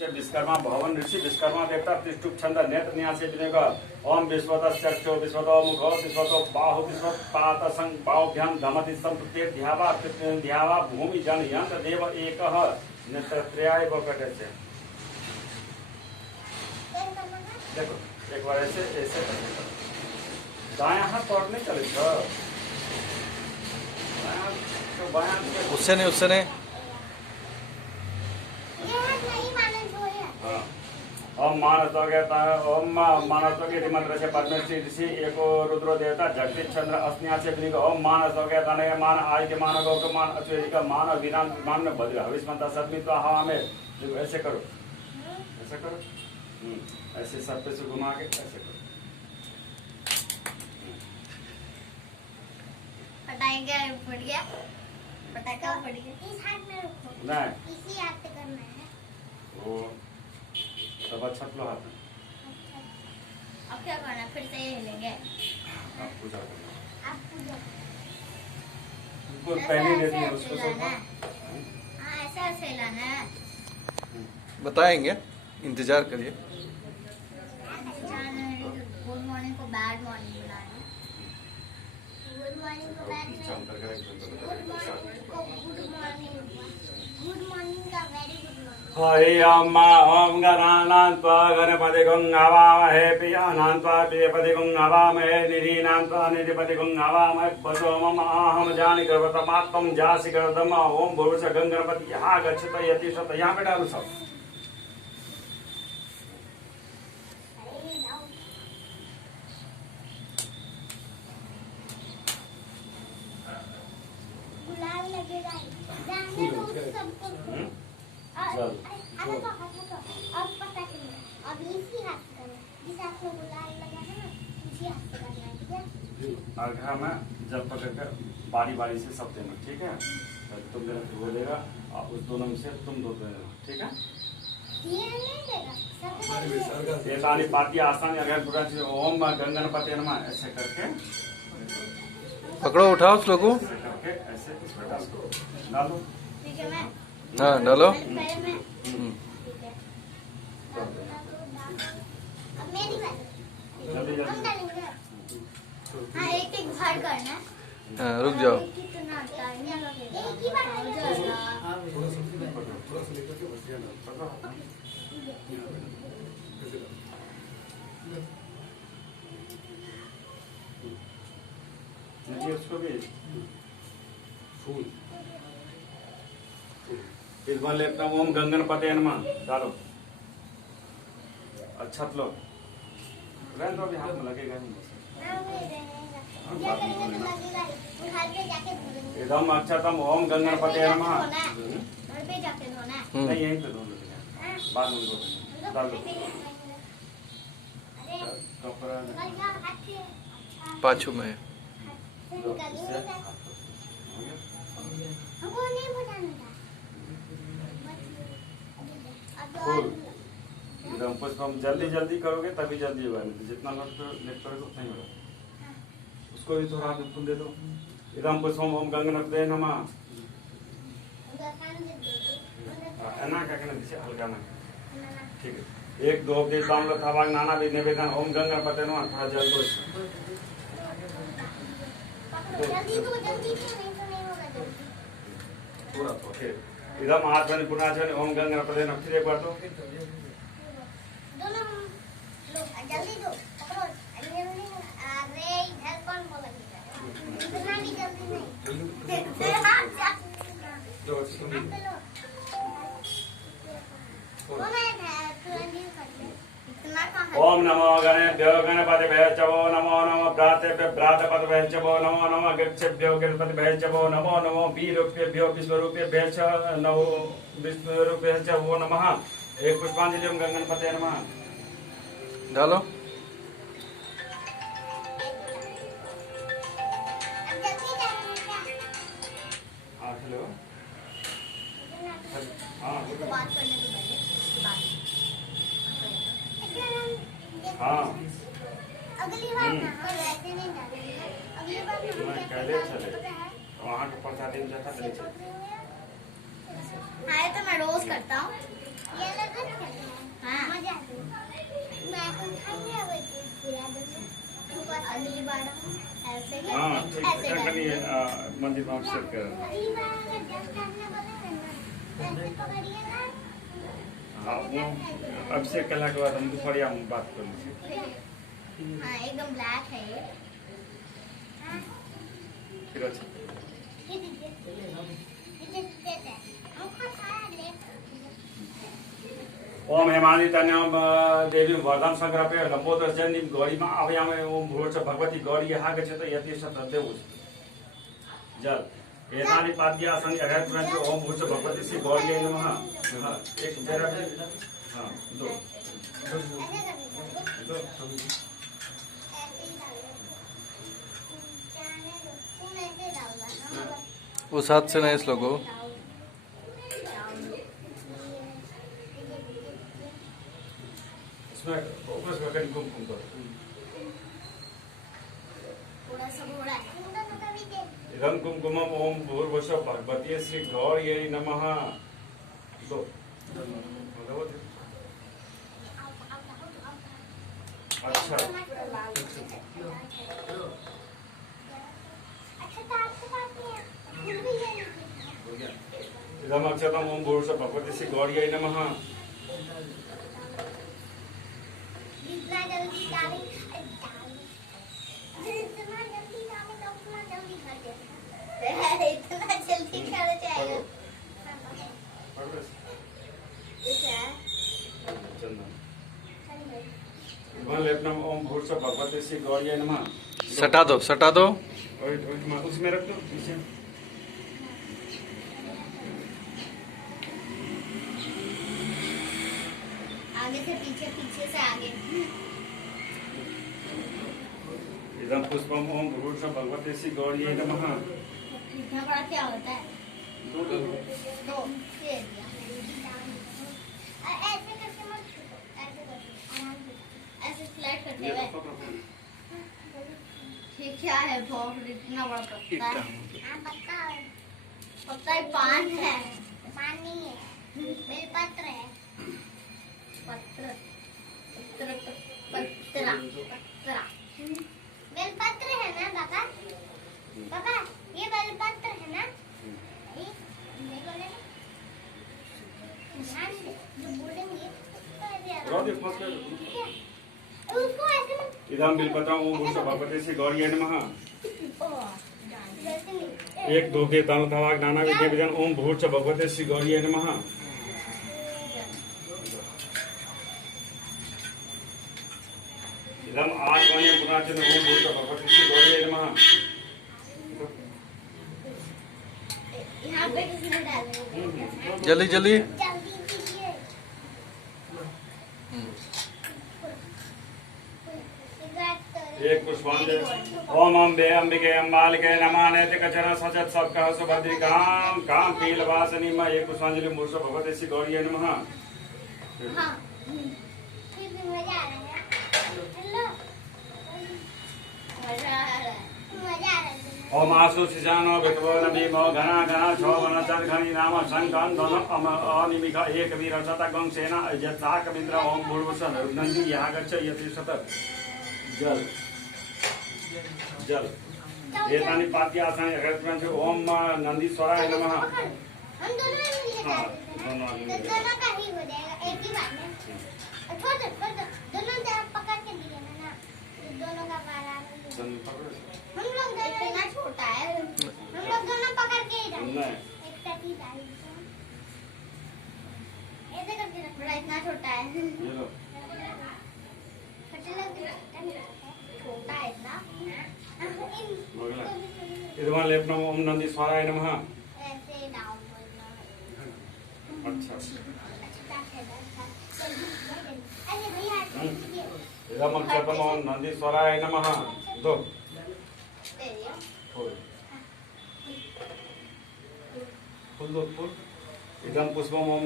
विश्वकर्मा भवन ऋषि विश्वकर्मा देवता तिष्ठुप छंद नेत्र न्यासे विनेग ओम विश्वतश्चक्षो विश्वतो मुखो विश्वतो बाहु विश्वपात संग बाहुभ्याम धमति संप्रते ध्यावा भूमि जन यंत्र देव एकः नेत्रत्रयाय वकटस्य। देखो एक बार ऐसे ऐसे दायां हाथ पकड़ने चले उससे नहीं ओम मानसोगे मंत्र से पद्मश्री ऋषि एको रुद्रो देवता जगदीश चंद्र अस्न्या से विनिग ओम मानसोगे तनय मान आय के मान गौ के मान अचुरी का मान विराम मान में बदला हविष्मंता सदमी तो हवा में ऐसे करो ऐसे सब पे से घुमा के ऐसे करो। पटाएंगे फट गया पटाखा फट गया इस हाथ में रखो नहीं इसी हाथ से करना है वो सब अच्छा लो हाथ में। अब क्या करना है फिर से ये हिलेंगे आप पूजा करना आप पूजा उसको पहले दे दिए उसको सब हाँ ऐसा ऐसे हिलाना है बताएंगे, इंतजार करिए। गुड मॉर्निंग को बैड मॉर्निंग बुलाना गुड मॉर्निंग को बैड गुड मॉर्निंग का very good morning. Hari Om Om गणानान्त्वा गणपतिगुं हवामहे प्रियानान्त्वा प्रियपतिगुं हवामहे निधीनान्त्वा निधिपतिगुं हवामहे वसो मम अहम जानि गर्भतमात्मं जासि गर्भम ओम भूर्भुवः गं गणपति यहाँ गच्छत यति सत यहाँ पे डालो सब। गुलाल लगेगा जाने दो सबको अब पता चला अब इसी हाथ से करना जिस हाथ में गुलाल लगा है ना इसी हाथ से करना है ठीक है। अर्घा में जब पकड़ कर बारी बारी से सब देना ठीक है। तुम देना फिर वो देगा और उस दोनों में से तुम दो देना ठीक है। ये नहीं देगा सब ये सारी बातें आसान अगर पूरा ओम गंगणपति नमः ऐसे करके पकड़ो, उठाओ उस लोगों ऐसे करके ऐसे इस पर डालो ठीक है मैं हाँ डालो। पहले मैं ठीक है अब मेरी बात जल्दी हम डालेंगे हाँ एक एक बार करना है हाँ रुक जाओ। कितना टाइम लगेगा एक ही बार हो जाएगा उसको भी फूल इस बार लेता हूँ ओम गंगणपते नमः डालो अच्छा लो रहने दो अभी हाथ में लगेगा नहीं एकदम अच्छा तम ओम गंगणपते नमः घर पे जाके धोना है नहीं यहीं पे दो बाद में दो डालो कपड़ा पाछू में हमको नहीं बताना था फूल एकदम पुष्प हम जल्दी करोगे तभी जल्दी होगा नहीं तो जितना लेट करोगे उतना ही होगा। उसको भी थोड़ा हाथ फूल दे दो एकदम पुष्प ओम गंगणपते नमः ना क्या कहना जैसे हल्का ना ठीक है एक दो उपदेश दामलो थावाग नाना भी निवेदन ओम गंगणपते नमः थोड़ा जल दो जल्दी तो नहीं तो नहीं होगा जल्दी पूरा तो फिर एकदम हाथ में पुनाचन ओम गंगणपते नमः फिर एक बार तो दोनों लो जल्दी दो पकड़ो अरे इधर कौन बोला इतना भी जल्दी नहीं हाथ लो ओम नमो गणेभ्यो गणपतिभ्यो च वो नमो नमो भ्रातेभ्यो भ्रातपतिभ्यो च वो नमो नमो गच्छेभ्यो गणपतिभ्यो च वो नमो नमो वीरूपेभ्यो विश्वरूपेभ्यो च नमो विष्णुरूपेभ्यो च वो नमः। एक पुष्पांजलि ओम गंगणपते नमः डालो। हाँ हेलो हाँ बात करने के पहले हाँ अगली बार ना हम वैसे नहीं डालेंगे अगली बार ना हम मैं क्या पहले चले वहाँ के प्रसाद में जाता चले चले हाँ ये तो मैं रोज करता हूँ ये लगा बाड़ा ऐसे ही हाँ ऐसे ठीक कर है मंदिर में अभिषेक कर अगली बार अगर जस्ट करने बोले ना ऐसे पकड़िए ना हाँ वो अभिषेक कला के बाद हम दोपहरिया में बात कर लीजिए हाँ एकदम ब्लैक है ये हाँ ठीक है ये दीजिए दीजिए हमको सारा ले ओम हेमानी तन्याम देवी वरदान संग्रह लंबोदर जन्म गौरी में आव्याम ओम भूर्च भगवती गौरी आगच्छत यति सतदेव जल एतानि पाद्यासनि अगत्वन्ति ओम भूर्च भगवती श्री गौरी नमः एक जरा हां दो ऐसे कर दीजिए ऐसे ही डाल दो तुम ऐसे डाल दो उस हाथ से नहीं श्लोक को। इसमें फोकस करके कुमकुम करो थोड़ा सा घोड़ा है इदं कुमकुमम ओम भूर्भुवस्सुः भगवती श्री गौरी नमः दो भगवती अच्छा इदम अक्षतम ओम भूर्भुवस्सुः भगवती श्री गौरी नमः जितना जल्दी डालें जितना जल्दी डालें तो उतना जल्दी कर देना इतना जल्दी कर जाएगा चंदन इदम लेपनम ओम भूर्भुवस्सुः भगवती श्री गौरी नमः सटा दो और उसमें रख दो पीछे आगे से पीछे पीछे से आगे इदम पुष्पम ओम भूर्भुवस्सुः भगवती श्री गौरी नमः इतना बड़ा क्या होता है दो दो दो ये दिया ऐसे करके मत ऐसे करके आराम से ऐसे फ्लैट करते ये हुए तो पकड़ो। ये क्या है बहुत इतना बड़ा पत्ता है हाँ पत्ता है पान है पान नहीं है बेलपत्र है पत्र पत्र पत्रा पत्रा बेलपत्र है ना पापा पापा ये बेलपत्र है ना ये देखो ले ध्यान से जो बोलेंगे उसको ऐसे रहो आराम दे फंस कर ठीक है उसको ऐसे मत इदम बिलपत्रम ओम भूर्भुवस्सुः भगवती श्री गौरी नमः जैसे नहीं एक दो के तानु तवाक नाना विद्या विधान ओम भूर्भुवस्सुः भगवती श्री गौरी नमः इदम आत्मने पुनाचन ओम भूर्भुवस्सुः भगवती श्री गौरी नमः यहाँ पे किसने डाले जल्दी जल्दी। जल्दी कीजिए एक पुष्पांजलि ओम अम्बे अंबिके अम्बालिके नमः नैतिक चरण सचत सबका सुभद्री काम काम पील वासनी में एक पुष्पांजलि भूर्भुवस्सुः भगवती श्री गौरी नमः हाँ फिर भी मजा आ रहा है हेलो मजा आ रहा है ओम आसु सिजानो विटवो नबीमो घना घना छो वन चर घनी नाम शंकन धन अनिमिक एक वीर शतगं सेना यत्साक मित्र ओम भूर्भुवस्सुः नंदी यागच्छ यति शत जल जल एतानि पाद्यासनि अगत्वन्ति ओम नंदीश्वराय नमः हम दोनों में मिलके हाँ, डालेंगे दोनों आदमी तो दोनों का ही हो जाएगा एक ही बार में छोड़ दो दोनों से आप पकड़ के दिए ना तो दोनों का बार हम लोग दोनों इतना छोटा है हम लोग दोनों पकड़ के ही डालेंगे नहीं। एक साथ ही डालेंगे ऐसे करके रखना इतना छोटा है ये लो छोटा है इतना इदम लेपनम ओम नंदीश्वराय नमः ऐसे डाउन बोलना अच्छा अरे भैया इदम अक्षतम ओम नंदीश्वराय नमः दो फूल दो फूल इदम पुष्पम ओम